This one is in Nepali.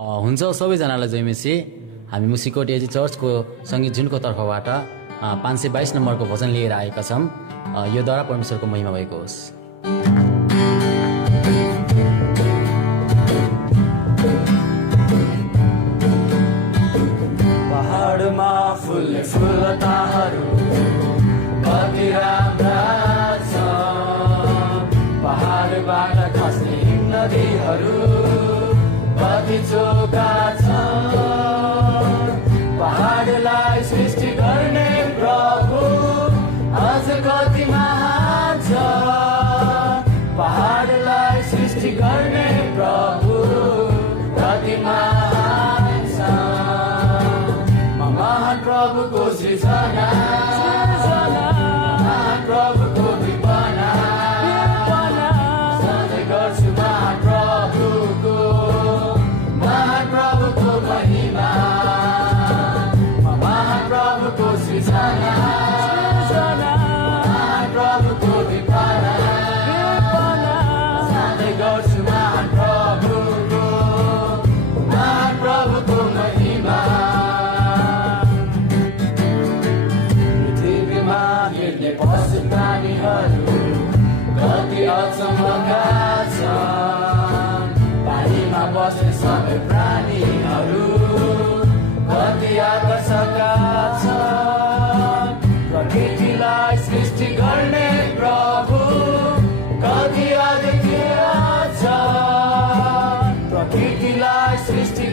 हुन्छ सबैजनालाई जयमेसी। हामी मुसिकोट एजी चर्चको सङ्गीत जुनको तर्फबाट 522 नम्बरको भजन लिएर आएका छौँ। यो द्वारा परमेश्वरको महिमा भएको होस्। पहाडमा फुल्ने फुलताहरू कति राम्रा छन्, पहाडबाट खस्ने नदीहरू कति चोखा छन्। पहाडलाई सृष्टि गर्ने प्रभु अझ कति महान छ, पहाडलाई सृष्टि गर्ने प्रभु कति महान छ। महान प्रभुको सृजना, महान प्रभुको विपना, सधैँ गर्छु महान प्रभुको, महान प्रभुको महिमा। महान प्रभुको सृजना, महान प्रभुको विपना, सधैँ गर्छु महान प्रभुको, महान प्रभुको महिमा। पशु प्राणीहरू कति अचम्मका छन्, पानीमा बस्ने सबै प्राणीहरू कति आकर्षका छन्। प्रकृतिलाई सृष्टि गर्ने प्रभु कति अद्वितीय छ, प्रकृतिलाई सृष्टि